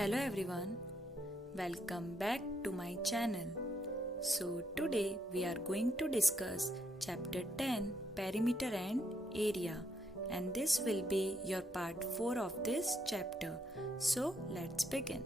Hello everyone, welcome back to my channel. So today we are going to discuss chapter 10 perimeter and area, and this will be your part 4 of this chapter. So let's begin.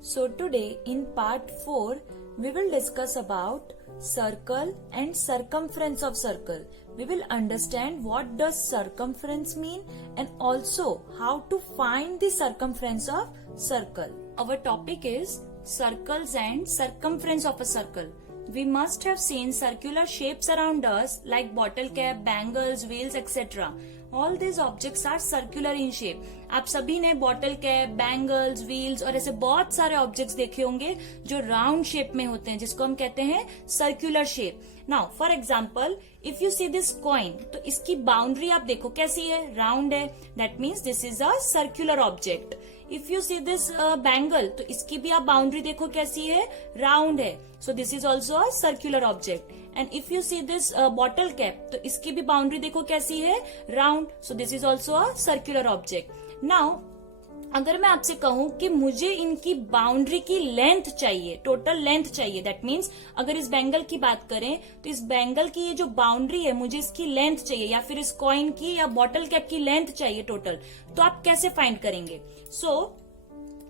So today in part 4 we will discuss about circle and circumference of circle. We will understand what does circumference mean and also how to find the circumference of circle. Our topic is circles and circumference of a circle. We must have seen circular shapes around us like bottle cap, bangles, wheels, etc. All these objects are circular in shape. आप सभी ने bottle cap, bangles, wheels और ऐसे बहुत सारे objects देखे होंगे जो राउंड शेप में होते हैं, जिसको हम कहते हैं circular shape. Now for example if you see this coin, तो इसकी बाउंड्री आप देखो कैसी है, राउंड है. That means this is a circular object. If you see this bangle, तो इसकी भी आप बाउंड्री देखो कैसी है, राउंड है. So this is also a circular object. And if you see this bottle cap, तो इसकी भी बाउंड्री देखो कैसी है, round. So this is also a circular object. Now अगर मैं आपसे कहूं कि मुझे इनकी बाउंड्री की लेंथ चाहिए, टोटल लेंथ चाहिए, दैट मीन्स अगर इस बैंगल की बात करें तो इस बैंगल की ये जो बाउंड्री है मुझे इसकी लेंथ चाहिए, या फिर इस कॉइन की या बॉटल कैप की लेंथ चाहिए टोटल, तो आप कैसे फाइंड करेंगे? So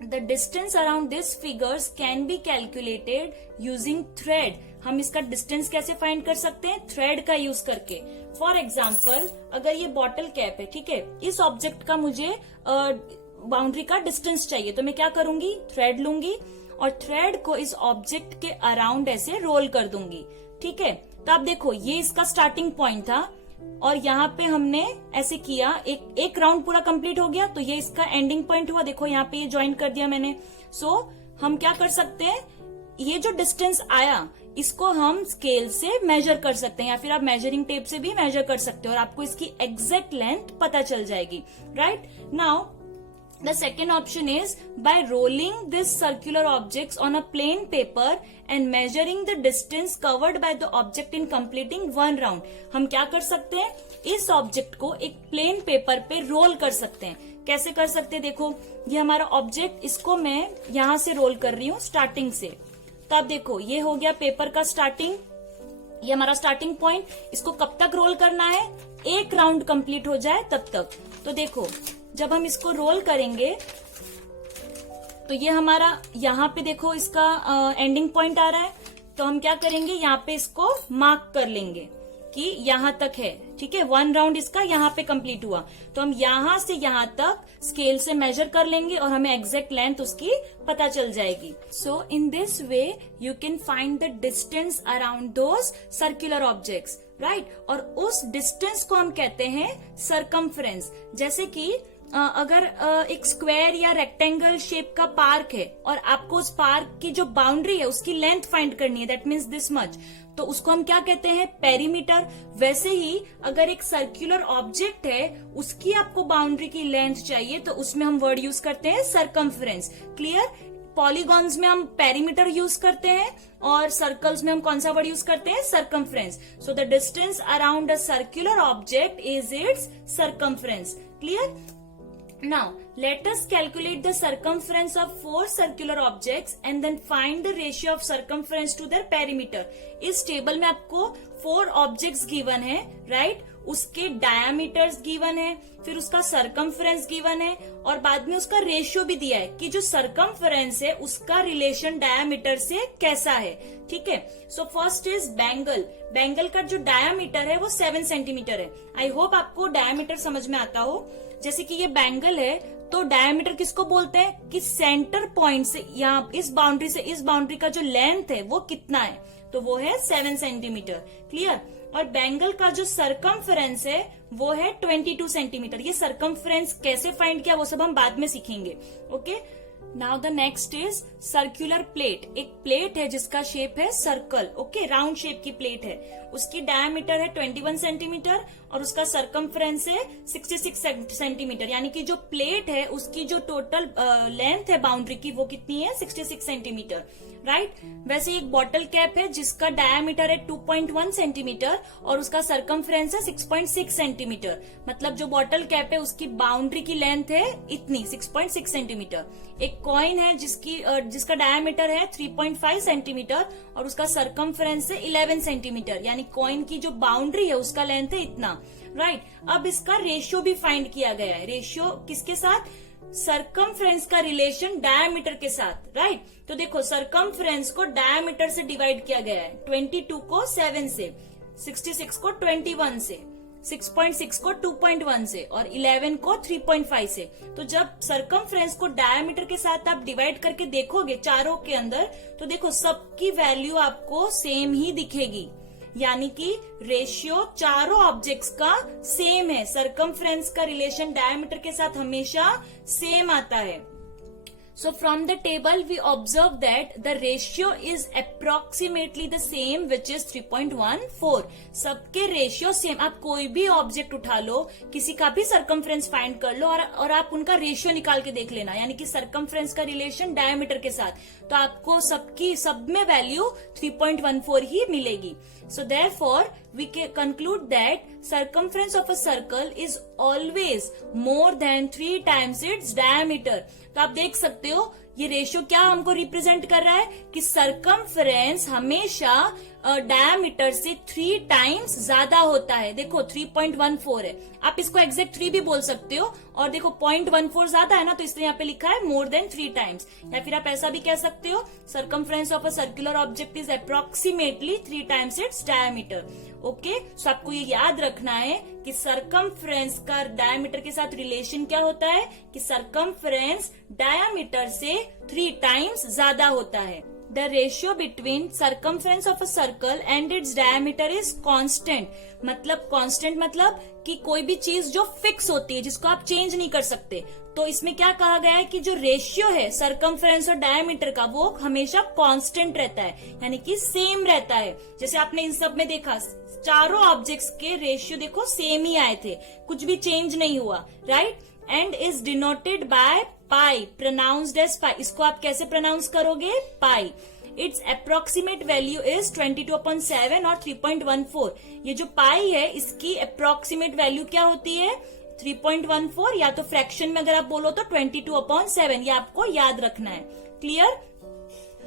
the distance around this figures can be calculated using thread. हम इसका डिस्टेंस कैसे फाइंड कर सकते हैं? थ्रेड का यूज करके. फॉर एग्जाम्पल अगर ये बॉटल कैप है, ठीक है, इस ऑब्जेक्ट का मुझे बाउंड्री का डिस्टेंस चाहिए, तो मैं क्या करूंगी, थ्रेड लूंगी और थ्रेड को इस ऑब्जेक्ट के अराउंड ऐसे रोल कर दूंगी. ठीक है, तो आप देखो ये इसका स्टार्टिंग पॉइंट था और यहाँ पे हमने ऐसे किया, एक राउंड पूरा कंप्लीट हो गया, तो ये इसका एंडिंग पॉइंट हुआ. देखो यहाँ पे ये ज्वाइन कर दिया मैंने. सो हम क्या कर सकते हैं, ये जो डिस्टेंस आया इसको हम स्केल से मेजर कर सकते हैं, या फिर आप मेजरिंग टेप से भी मेजर कर सकते हो और आपको इसकी एग्जैक्ट लेंथ पता चल जाएगी. Right now the second option is by rolling this circular objects on a plain paper and measuring the distance covered by the object in completing one round. हम क्या कर सकते हैं, इस ऑब्जेक्ट को एक प्लेन पेपर पे रोल कर सकते हैं. कैसे कर सकते हैं? देखो ये हमारा ऑब्जेक्ट, इसको मैं यहां से रोल कर रही हूँ स्टार्टिंग से. तो आप देखो ये हो गया पेपर का स्टार्टिंग, ये हमारा स्टार्टिंग पॉइंट. इसको कब तक रोल करना है? एक राउंड कंप्लीट हो जाए तब तक. तो देखो जब हम इसको रोल करेंगे तो ये हमारा यहाँ पे देखो इसका एंडिंग पॉइंट आ रहा है. तो हम क्या करेंगे, यहाँ पे इसको मार्क कर लेंगे कि यहाँ तक है. ठीक है, वन राउंड इसका यहाँ पे कंप्लीट हुआ, तो हम यहाँ से यहाँ तक स्केल से मेजर कर लेंगे और हमें एग्जैक्ट लेंथ उसकी पता चल जाएगी. So in this way you can find the distance around those circular objects. Right, और उस डिस्टेंस को हम कहते हैं सरकमफ्रेंस. जैसे कि अगर एक स्क्वायर या रेक्टेंगल शेप का पार्क है और आपको उस पार्क की जो बाउंड्री है उसकी लेंथ फाइंड करनी है, दैट मीन्स दिस मच, तो उसको हम क्या कहते हैं, पेरीमीटर. वैसे ही अगर एक सर्कुलर ऑब्जेक्ट है उसकी आपको बाउंड्री की लेंथ चाहिए तो उसमें हम वर्ड यूज करते हैं सरकमफ्रेंस. क्लियर? पॉलीगॉन्स में हम पेरीमीटर यूज करते हैं और सर्कल्स में हम कौन सा वर्ड यूज करते हैं, circumference. So the distance around a circular object is it's circumference. Clear? Now, let us calculate the circumference of 4 circular objects and then find the ratio of circumference to their perimeter. इस table में आपको 4 objects given है, right? उसके diameters given है, फिर उसका circumference given है और बाद में उसका रेशियो भी दिया है कि जो circumference है उसका रिलेशन diameter से कैसा है. ठीक है, so first is bangle. Bangle का जो डायामीटर है वो 7 सेंटीमीटर है. आई होप आपको डायामीटर समझ में आता हो. जैसे कि ये बैंगल है तो डायामीटर किसको बोलते हैं कि सेंटर पॉइंट से यहाँ इस बाउंड्री से इस बाउंड्री का जो लेंथ है वो कितना है, तो वो है 7 सेंटीमीटर. क्लियर? और बैंगल का जो सरकमफ्रेंस है वो है 22 सेंटीमीटर. ये सरकमफ्रेंस कैसे फाइंड किया वो सब हम बाद में सीखेंगे. Okay, now the next is circular plate. एक प्लेट है जिसका शेप है सर्कल. ओके, राउंड शेप की प्लेट है. उसकी डायमीटर है 21 सेंटीमीटर और उसका सरकमफ्रेंस है 66 सेंटीमीटर. यानी कि जो प्लेट है उसकी जो टोटल लेंथ है बाउंड्री की वो कितनी है, 66 सेंटीमीटर. राइट। वैसे एक बॉटल कैप है जिसका डायामीटर है 2.1 सेंटीमीटर और उसका सरकमफ्रेंस है 6.6 सेंटीमीटर। मतलब जो बॉटल कैप है उसकी बाउंड्री की लेंथ है इतनी 6.6 सेंटीमीटर। एक कॉइन है जिसका डायामीटर है 3.5 सेंटीमीटर और उसका सरकमफ्रेंस है 11 सेंटीमीटर, यानी कॉइन की जो बाउंड्री है उसका लेंथ है इतना, राइट। अब इसका रेशियो भी फाइंड किया गया है। रेशियो किसके साथ? सरकमफ्रेंस का रिलेशन डायामीटर के साथ, राइट। तो देखो सरकमफ्रेंस को डायामीटर से डिवाइड किया गया है, 22 को 7 से, 66 को 21 से, 6.6 को 2.1 से और 11 को 3.5 से। तो जब सरकमफ्रेंस को डायामीटर के साथ आप डिवाइड करके देखोगे चारों के अंदर, तो देखो सबकी वैल्यू आपको सेम ही दिखेगी, यानी कि रेशियो चारों ऑब्जेक्ट्स का सेम है। सरकमफ्रेंस का रिलेशन डायमीटर के साथ हमेशा सेम आता है। So from the table we observe that the ratio is approximately the same, which is 3.14. सबके रेशियो सेम। आप कोई भी ऑब्जेक्ट उठा लो, किसी का भी सरकमफ्रेंस फाइंड कर लो और आप उनका रेशियो निकाल के देख लेना, यानी कि सरकमफ्रेंस का रिलेशन डायमीटर के साथ, तो आपको सब में वैल्यू 3.14 ही मिलेगी। So therefore we can conclude that circumference of a circle is always more than 3 times its diameter. तो आप देख सकते हो ये रेशियो क्या हमको रिप्रेजेंट कर रहा है कि सरकमफ्रेंस हमेशा डायमीटर से 3 टाइम्स ज्यादा होता है। देखो 3.14 है, आप इसको एग्जैक्ट 3 भी बोल सकते हो, और देखो 0.14 ज्यादा है ना, तो इसलिए यहाँ पे लिखा है मोर देन 3 टाइम्स। या फिर आप ऐसा भी कह सकते हो circumference of a circular object is approximately 3 times its diameter. Okay, so आपको ये याद रखना है कि सरकमफ्रेंस का डायमीटर के साथ रिलेशन क्या होता है कि सरकमफ्रेंस डायमीटर से 3 टाइम्स ज्यादा होता है। The ratio between circumference of a circle and its diameter is constant. मतलब constant मतलब कि कोई भी चीज जो फिक्स होती है, जिसको आप चेंज नहीं कर सकते। तो इसमें क्या कहा गया है कि जो रेशियो है सरकमफ्रेंस और डायमीटर का, वो हमेशा कांस्टेंट रहता है, यानी कि सेम रहता है। जैसे आपने इन सब में देखा चारों ऑब्जेक्ट्स के रेशियो देखो सेम ही आए थे, कुछ भी चेंज नहीं हुआ, right. And is denoted by pi, pronounced as pi. इसको आप कैसे प्रोनाउंस करोगे? Pi. Its approximate value is 22/7 और 3.14। ये जो पाई है इसकी अप्रोक्सीमेट वैल्यू क्या होती है? 3.14, या तो फ्रैक्शन में अगर आप बोलो तो 22/7। ये आपको याद रखना है। क्लियर?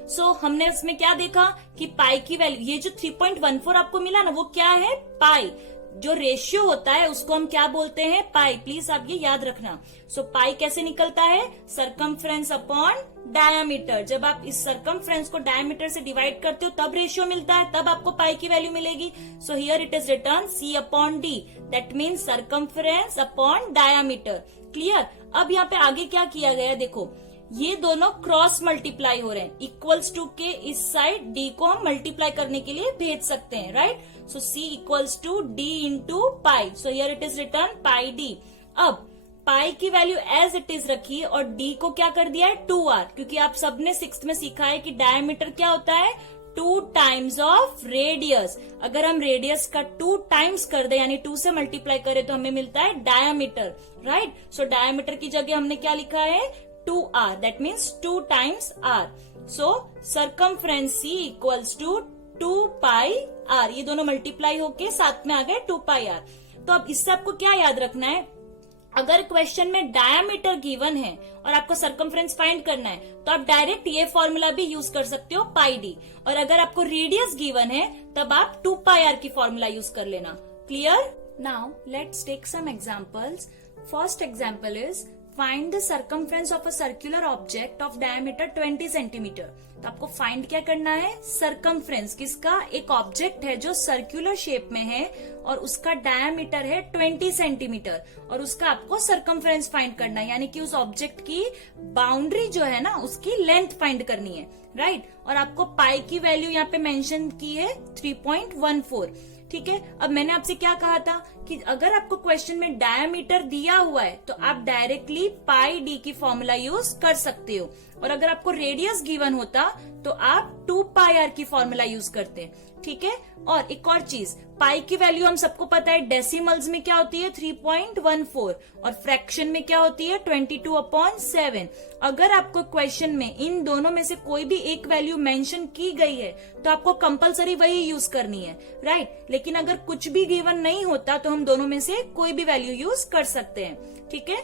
सो हमने इसमें क्या देखा कि पाई की वैल्यू, ये जो 3.14 आपको मिला ना, वो क्या है? पाई। जो रेशियो होता है उसको हम क्या बोलते हैं? पाई। प्लीज आप ये याद रखना। सो पाई कैसे निकलता है? Circumference upon diameter. जब आप इस सरकमफ्रेंस को डायमीटर से डिवाइड करते हो तब रेशियो मिलता है, तब आपको पाई की वैल्यू मिलेगी। सो here it is return C upon D, that means circumference upon diameter. Clear? अब यहाँ पे आगे क्या किया गया, देखो ये दोनों क्रॉस मल्टीप्लाई हो रहे हैं। इक्वल्स टू के इस साइड D को हम मल्टीप्लाई करने के लिए भेज सकते हैं, right. So C equals to D into pi. So here it is return pi D। अब पाई की वैल्यू एज इट इज रखी और D को क्या कर दिया है? 2R, क्योंकि आप सबने 6th में सीखा है कि डायमीटर क्या होता है? 2 टाइम्स ऑफ रेडियस। अगर हम रेडियस का 2 टाइम्स कर दे, यानी 2 से मल्टीप्लाई करें, तो हमें मिलता है डायमीटर, राइट। सो डायमीटर की जगह हमने क्या लिखा है? 2R, that means 2 times R. So circumference C equals to 2 pi R. ये दोनों मल्टीप्लाई होके साथ में आ गए 2 pi R। तो अब इससे आपको क्या याद रखना है? अगर क्वेश्चन में डायमीटर गिवन है और आपको सरकमफ्रेंस फाइंड करना है, तो आप डायरेक्ट ये फॉर्मूला भी यूज कर सकते हो, पाई डी। और अगर आपको रेडियस गिवन है तब आप 2 pi R की फॉर्मूला यूज कर लेना। Clear? Now let's take some examples. First example is find the circumference of a circular object of diameter 20 centimetre. तो आपको फाइंड क्या करना है? सरकमफ्रेंस किसका? एक ऑब्जेक्ट है जो सर्कुलर शेप में है और उसका डायमीटर है 20 सेंटीमीटर, और उसका आपको सरकमफ्रेंस फाइंड करना है, यानी कि उस ऑब्जेक्ट की बाउंड्री जो है ना उसकी लेंथ फाइंड करनी है, राइट। और आपको पाई की वैल्यू यहाँ पे मेंशन की है 3.14। ठीक है। अब मैंने आपसे क्या कहा था कि अगर आपको क्वेश्चन में डायमीटर दिया हुआ है तो आप डायरेक्टली पाई डी की फॉर्मूला यूज कर सकते हो, और अगर आपको रेडियस गिवन होता तो आप 2 पाई आर की फॉर्मूला यूज करते। ठीक है। और एक और चीज, पाई की वैल्यू हम सबको पता है, डेसिमल्स में क्या होती है 3.14 और फ्रैक्शन में क्या होती है 22/7। अगर आपको क्वेश्चन में इन दोनों में से कोई भी एक वैल्यू मेंशन की गई है तो आपको कंपलसरी वही यूज करनी है, राइट। लेकिन अगर कुछ भी गिवन नहीं होता तो हम दोनों में से कोई भी वैल्यू यूज कर सकते हैं। ठीक है।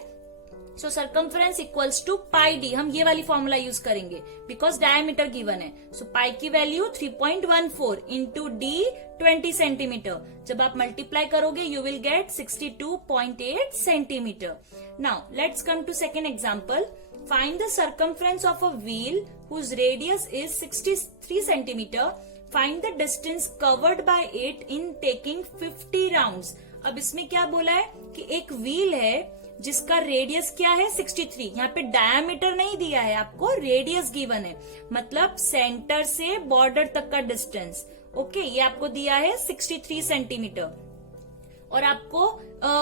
So circumference equals to pi D, हम ये वाली फॉर्मूला यूज करेंगे बिकॉज डायमीटर गिवन है। सो पाई की वैल्यू 3.14 इंटू डी 20 सेंटीमीटर। जब आप मल्टीप्लाई करोगे you will get 62.8 centimetre. Now let's come to second example. Find the circumference of a wheel whose radius is 63 centimetre. Find the distance covered by it in taking 50 rounds. अब इसमें क्या बोला है कि एक व्हील है जिसका रेडियस क्या है 63, यहाँ पे डायमीटर नहीं दिया है आपको, रेडियस गिवन है, मतलब सेंटर से बॉर्डर तक का डिस्टेंस। ओके, ये आपको दिया है 63 सेंटीमीटर और आपको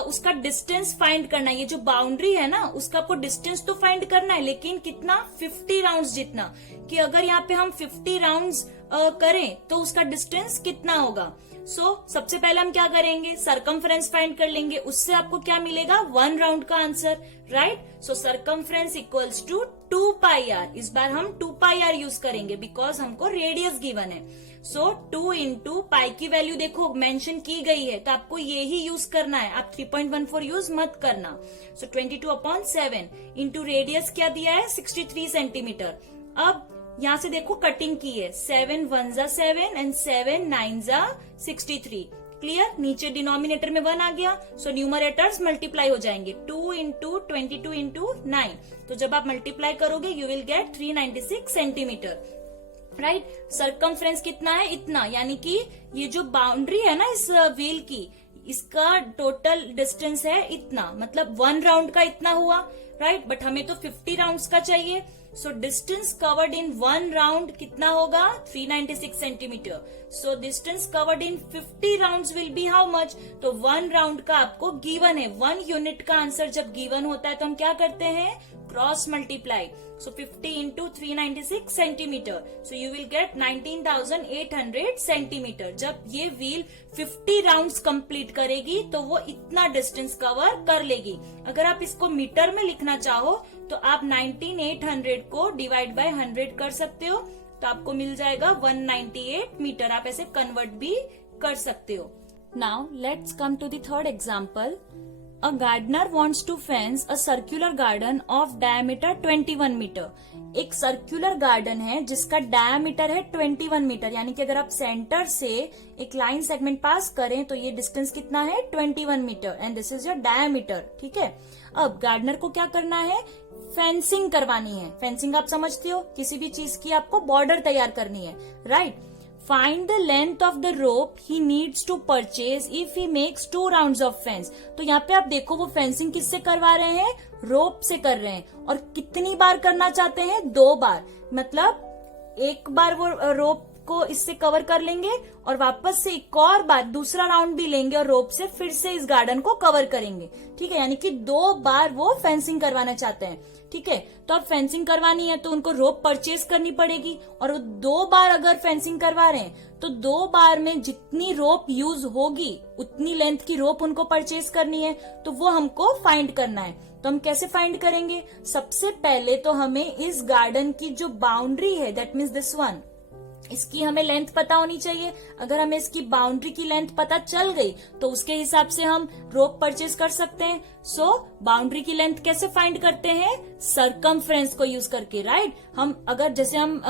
उसका डिस्टेंस फाइंड करना है। ये जो बाउंड्री है ना उसका आपको डिस्टेंस तो फाइंड करना है, लेकिन कितना 50 राउंड्स जितना, कि अगर यहाँ पे हम 50 राउंड्स करें तो उसका डिस्टेंस कितना होगा। सबसे पहले हम क्या करेंगे, सर्कमफ्रेंस फाइंड कर लेंगे, उससे आपको क्या मिलेगा 1 राउंड का answer, right. So circumference equals to 2 pi R. इस बार हम 2 पाई आर यूज करेंगे बिकॉज हमको रेडियस गिवन है। 2 इंटू पाई की वैल्यू देखो मेंशन की गई है तो आपको ये ही यूज करना है, आप 3.14 यूज मत करना। 22/7 इंटू रेडियस क्या दिया है 63 सेंटीमीटर। अब यहाँ से देखो कटिंग की है, 7 1 जा 7 एंड 7 9 जा 63। क्लियर, नीचे डिनोमिनेटर में 1 आ गया, सो न्यूमरेटर्स मल्टीप्लाई हो जाएंगे। 2 इंटू 22 इंटू 9, तो जब आप मल्टीप्लाई करोगे you will gate 396 centimetre, right. Circumference कितना है, इतना, यानी कि ये जो बाउंड्री है ना इस व्हील की, इसका टोटल डिस्टेंस है इतना, मतलब 1 राउंड का इतना हुआ, राइट। बट हमें तो 50 राउंड्स का चाहिए, so distance covered in 1 round कितना होगा 396 centimetre. So distance covered in 50 rounds will be how much, तो 1 राउंड का आपको गिवन है। 1 यूनिट का आंसर जब गिवन होता है तो हम क्या करते हैं, cross multiply. So 50 into 396 centimetre, so you will gate 19,800 centimetre. जब ये व्हील 50 राउंड्स कंप्लीट करेगी तो वो इतना डिस्टेंस कवर कर लेगी। अगर आप इसको मीटर में लिखना चाहो तो आप 19,800 को डिवाइड बाय 100 कर सकते हो, तो आपको मिल जाएगा 198 मीटर। आप ऐसे कन्वर्ट भी कर सकते हो। Now let's come to the third example. A gardener wants to fence a circular garden of diameter 21 मीटर। एक सर्कुलर गार्डन है जिसका डायमीटर है 21 मीटर, यानी कि अगर आप सेंटर से एक लाइन सेगमेंट पास करें तो ये डिस्टेंस कितना है 21 metre and this is your diameter. ठीक है। अब गार्डनर को क्या करना है, फेंसिंग करवानी है। फेंसिंग आप समझते हो, किसी भी चीज की आपको बॉर्डर तैयार करनी है, right. Find the length of the rope he needs to purchase if he makes 2 rounds of fence। तो यहाँ पे आप देखो वो फेंसिंग किससे करवा रहे हैं, रोप से कर रहे हैं, और कितनी बार करना चाहते हैं 2 बार, मतलब एक बार वो रोप को इससे कवर कर लेंगे और वापस से एक और बार दूसरा राउंड भी लेंगे और रोप से फिर से इस गार्डन को कवर करेंगे। ठीक है, यानी कि 2 बार वो फेंसिंग करवाना चाहते हैं। ठीक है, तो अब फेंसिंग करवानी है तो उनको रोप परचेज करनी पड़ेगी, और 2 बार अगर फेंसिंग करवा रहे हैं तो 2 बार में जितनी रोप यूज होगी उतनी लेंथ की रोप उनको परचेज करनी है, तो वो हमको फाइंड करना है। तो हम कैसे फाइंड करेंगे, सबसे पहले तो हमें इस गार्डन की जो बाउंड्री है दैट मीन्स दिस वन, इसकी हमें लेंथ पता होनी चाहिए। अगर हमें इसकी बाउंड्री की लेंथ पता चल गई तो उसके हिसाब से हम रोप परचेज कर सकते हैं। सो बाउंड्री की लेंथ कैसे फाइंड करते हैं, सर्कमफ्रेंस को यूज करके, राइट। हम अगर जैसे हम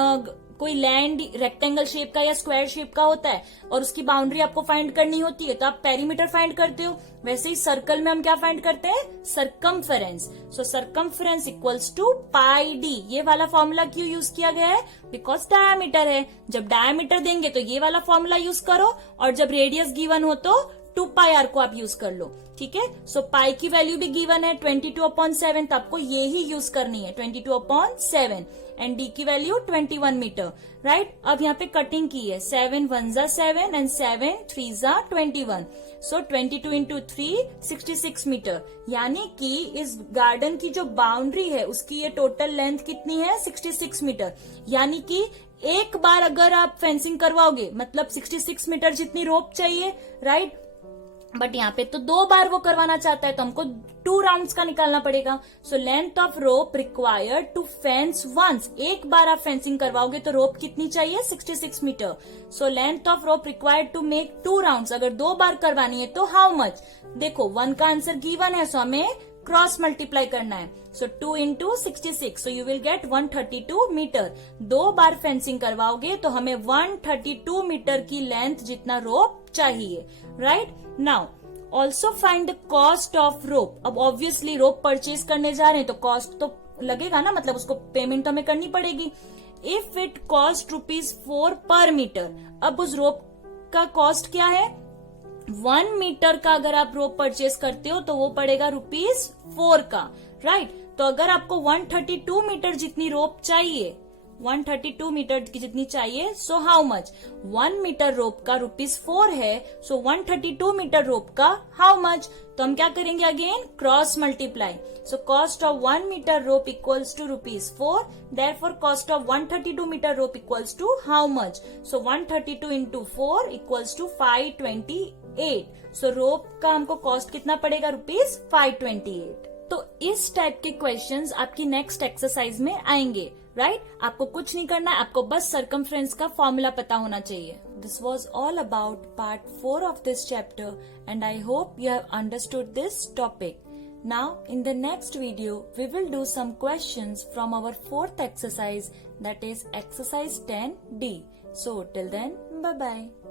कोई लैंड रेक्टेंगल शेप का या स्क्वायर शेप का होता है और उसकी बाउंड्री आपको फाइंड करनी होती है तो आप पेरीमीटर फाइंड करते हो, वैसे ही सर्कल में हम क्या फाइंड करते हैं, circumference. So circumference equals to pi D. ये वाला फॉर्मूला क्यों यूज किया गया है, बिकॉज डायमीटर है। जब डायमीटर देंगे तो ये वाला फॉर्मूला यूज करो, और जब रेडियस गिवन हो तो 2 पाई आर को आप यूज कर लो। ठीक है, सो पाई की वैल्यू भी गिवन है 22/7, तो आपको ये ही यूज करनी है 22/7, एंड डी की वैल्यू 21 मीटर, राइट। अब यहाँ पे कटिंग की है, 7 1 जा 7 एंड 7 3 जा 21। सो 22 इंटू 3 66 मीटर, यानी कि इस गार्डन की जो बाउंड्री है उसकी ये टोटल लेंथ कितनी है 66 मीटर। यानी कि एक बार अगर आप फेंसिंग करवाओगे मतलब 66 मीटर जितनी रोप चाहिए, राइट। बट यहाँ पे तो 2 बार वो करवाना चाहता है तो हमको 2 राउंड्स का निकालना पड़ेगा। So length of rope required to fence once, एक बार आप फेंसिंग करवाओगे तो रोप कितनी चाहिए 66 metre. So length of rope required to make 2 rounds, अगर 2 बार करवानी है तो हाउ मच। देखो 1 का आंसर गिवन है, सो हमें क्रॉस मल्टीप्लाई करना है। So 2 into 66, so you will get 132 metre. 2 बार फेंसिंग करवाओगे तो हमें 132 मीटर की लेंथ जितना रोप चाहिए, right. Now also find the cost of rope. अब ऑब्वियसली रोप परचेज करने जा रहे हैं तो कॉस्ट तो लगेगा ना, मतलब उसको पेमेंट तो हमें करनी पड़ेगी। इफ इट कॉस्ट ₹4 पर मीटर, अब उस रोप का कॉस्ट क्या है 1 मीटर का अगर आप रोप परचेज करते हो तो वो पड़ेगा ₹4 का, राइट। तो अगर आपको 132 मीटर जितनी रोप चाहिए, 132 मीटर की जितनी चाहिए, सो हाउ मच 1 मीटर रोप का ₹4 है, सो 132 मीटर रोप का हाउ मच। तो हम क्या करेंगे again cross multiply. So cost of 1 metre rope equals to ₹4, therefore cost of 132 metre rope equals to how much. So 132 into 4 equals to 528। सो रोप का हमको कॉस्ट कितना पड़ेगा ₹528। तो इस टाइप के क्वेश्चंस आपकी नेक्स्ट एक्सरसाइज में आएंगे, राइट। आपको कुछ नहीं करना है, आपको बस सर्कमफ्रेंस का फॉर्मूला पता होना चाहिए। This was all about part 4 of this chapter and I hope you have understood this topic. Now in the next video we will do some questions from our 4th exercise, that is exercise 10D. So till then, bye bye.